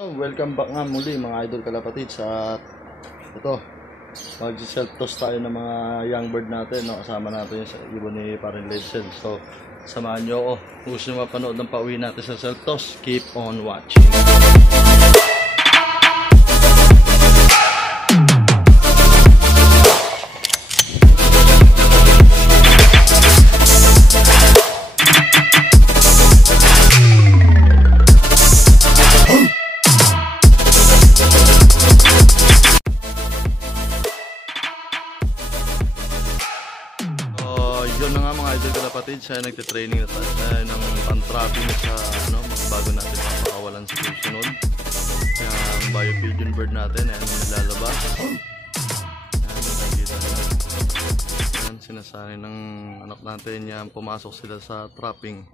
Welcome back nga muli mga idol kalapatids. At ito, mag-self-toss tayo ng mga young bird natin, no? Kasama natin yung ibon ni Parin Ledsel. So, samahan nyo ako. Kung gusto nyo mapanood ng pauwi natin sa self-toss, keep on watching. Yun na nga mga idol kalapatids, siya nagtitraining na tayo ng pan-trapping sa mga bago natin papakawalan sa susunod. Yung bio-pigeon bird natin, ayan yung nilalabas. Ayan, nakikita nila. Ayan, sinasanay ng anak natin yan, pumasok sila sa trapping.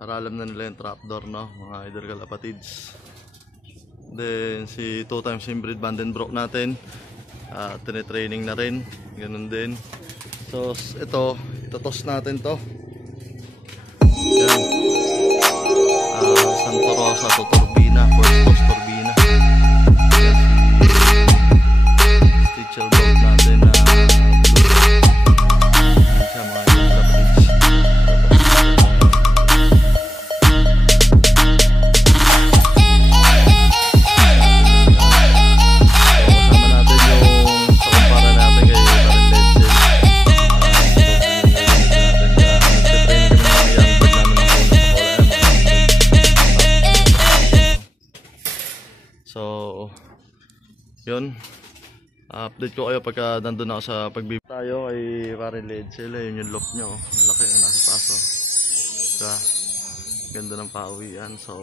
Para alam na nila yung trapdoor, no, mga idol kalapatids. Then, si 2 times inbreed Vandenbroek natin, tinitraining na rin, ganun din. So, itotoss natin to. Yan. Santa Rosa to Turbina, first toss Turbina. Yan, si Stitcher boat natin na blue. Yan siya mga kalapatids. So, yun. Update ko kayo pagka nandun ako sa pagbibig tayo kay Parin Ledsel. Yun yung loop nyo. Ang laki na nasa taas. Diba? Ganda ng pauwian. So,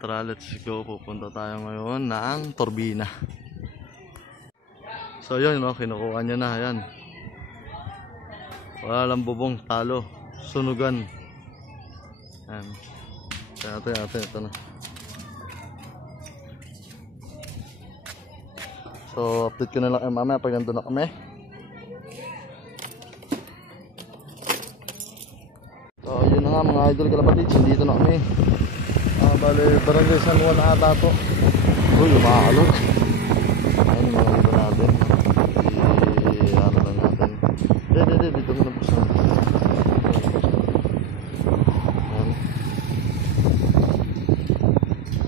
tara, let's go. Pupunta tayo ngayon ng Turbina. So, yun. No? Kinukuha niya na. Ayan. Wala lang bubong. Talo. Sunugan. Ayan. Ate. Ito na. So, update ko na lang mamaya pag nandun na kami. So, yun na nga mga idol kalapatids, dito na kami. Bale, barangay San Juan na ata to. Uy, umaalog. Ayun yung mga ibon natin. Ano lang natin. Dito mo na buksan.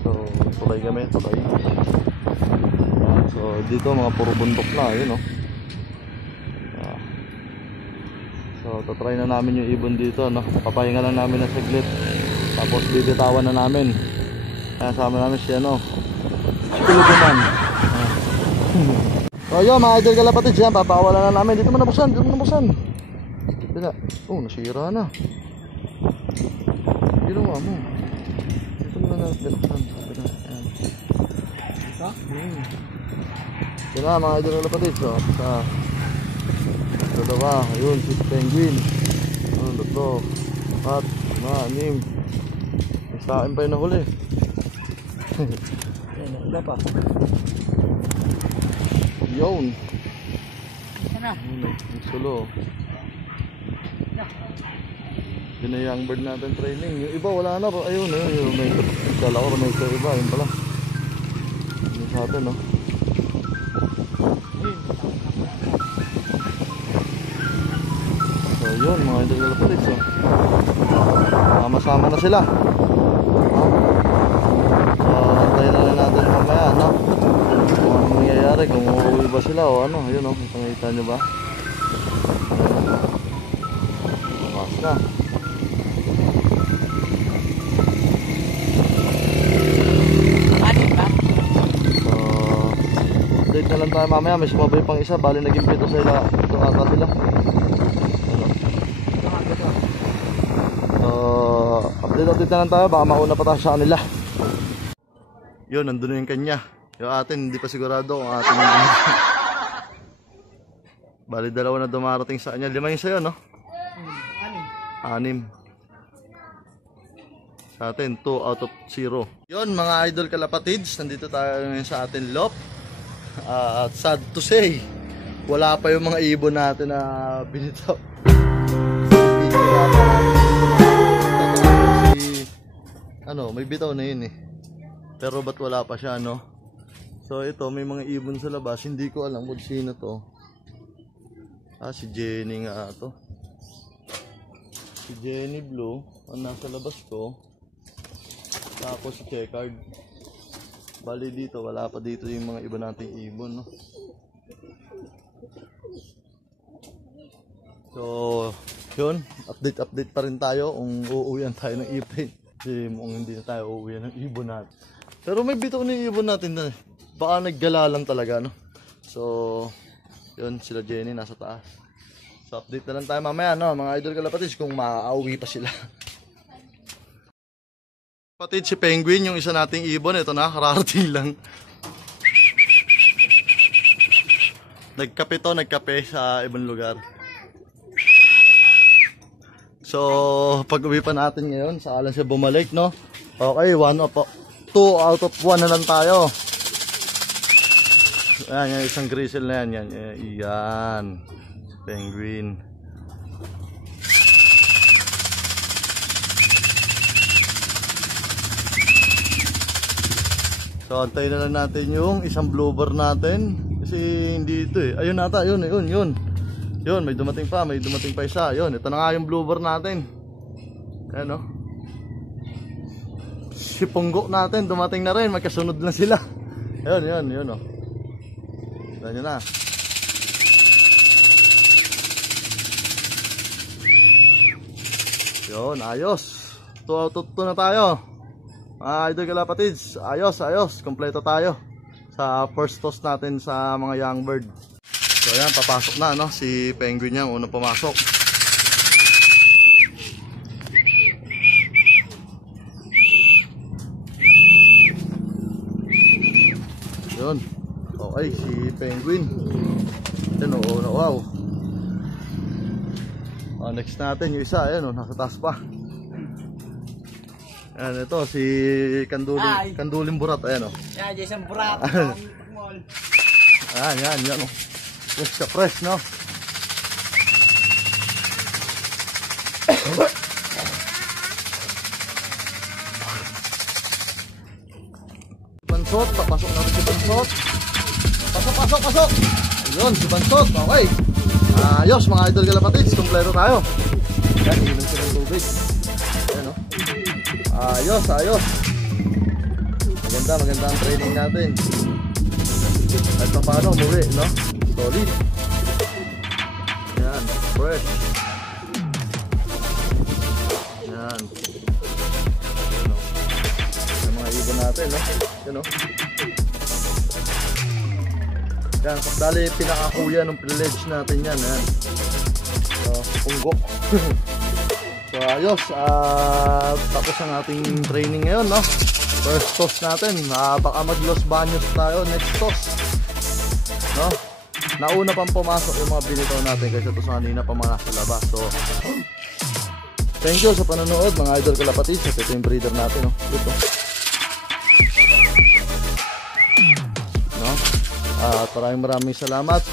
So, tulay kami, tulay. So dito mga puro bundok na, yun, no? So tatry na namin yung ibon dito, no? Papahinga lang namin na saglit. Tapos bibitawan na namin. Kaya sama namin siya, no? Si Kulubunan. So yun mga idol kalapatids, yan, papakawalan na namin. Dito mo nabuksan, Oh, nasira na. Ginawa mo. Dito mo na binuksan. Yan na mga idol kalapatids. So, dalawa, ayun, si penguin. Tatlo, 4, 5, 6. May sakin pa yung nahuli. Yan, iba pa. Yun. Ang sulo. Yun na young bird natin training. Yung iba wala na. Ayun, may kala ko may iba. Yun pala. Yun sa atin, no? So yun mga idol kalapatids, sama na sila. So antayin na natin mamaya, no? Kung ano mangyayari, kung uuwi ba sila o ano. Yun, no? Nakita nyo ba? Tumas na. So update na lang tayo mamaya. May sumabay pang isa, bali naging pito sila. Ito ata sila. Update na lang tayo, baka mauna pa tayo sa kanila. Yun, nandun na yung kanya. Yung atin, hindi pa sigurado kung atin nandun. Bali, 2 na dumarating sa kanya. 5 yung sa'yo, no? 6. Sa atin, 2 out of 0. Yun, mga idol kalapatids, nandito tayo ngayon sa atin loop. At sad to say, wala pa yung mga ibon natin na binitaw. Ano, may bitaw na yun eh. Pero ba't wala pa siya, no? So ito, may mga ibon sa labas. Hindi ko alam kung sino to. Si Jenny nga to. Si Jenny Blue ang nasa labas ko. Tapos si Checkered. Bali dito, wala pa dito yung mga iba nating ibon, no? So, yun, update pa rin tayo kung uuwian tayo ng ipin. Kasi kung hindi na tayo uuwian ng ibon natin. Pero may bitaw na yung ibon natin na baka naggala lang talaga, no? So, yun, sila Jenny nasa taas. So, update na lang tayo mamaya, no? Mga idol kalapatids kung maauwi pa sila. Kapatid, si Penguin, yung isa nating ibon, ito na, kararating lang. Nagkape sa ibang lugar. So, pag uwi pa natin ngayon, sakalan siya bumalik, no? Okay, 2 out of 1 na lang tayo. Ayan, yung isang grizzle na yan. Yan. Penguin. So, antayin na lang natin yung isang bluebird natin. Kasi hindi ito eh. Ayun nata, yun. Yun, may dumating pa isa. Yun, ito na nga yung bluebird natin. Ayan, no? Si Punggo natin, dumating na rin. Magkasunod na sila. Yun, no? Ito nyo na. Yun, ayos. 2 out of 2 na tayo. Idol kalapatids, ayos, kompleto tayo sa first toss natin sa mga young bird. So ayan, papasok na, no? Si Penguin niya, unang pumasok. Yun, okay, si Penguin. Yan, wow. Next natin yung isa, ayan, nasa taas pa. Ayan, ito si Kanduling Burat, ayan o. Yan, Jason Burat. Yan o. Fresh ka fresh, no? Bansot, papasok natin si Bansot. Pasok. Ayun, si Bansot, okay. Ayos mga idol kalapatids, kompleto tayo. Yan, inom sila ng tubig. Ayan o. Ayos. Maganda ang training natin. At paano umuwi, no? Solid. Yan, fresh. Yan. Yung mga ibon natin, no? Yan, no? Yan, dali pinakakuya ng privilege natin yan. Yan. So, Punggo. So ayos, tapos ang ating training ngayon, no? First toss natin, baka mag-Los Baños tayo next toss, no? Nauna pang pumasok yung mga binitaw natin kaysa ito sa kanina pa mga sa labas. So thank you sa panonood mga idol kalapatids. Ito yung breeder natin, no? Ito, no? At maraming salamat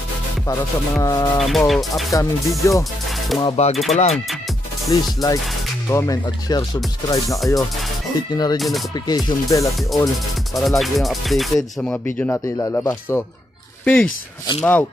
para sa mga more upcoming video. Sa mga bago pa lang, please like, comment at share, subscribe na kayo. Hit nyo na rin yung notification bell at i-all para lagi yung updated sa mga video natin ilalabas. So, peace! I'm out!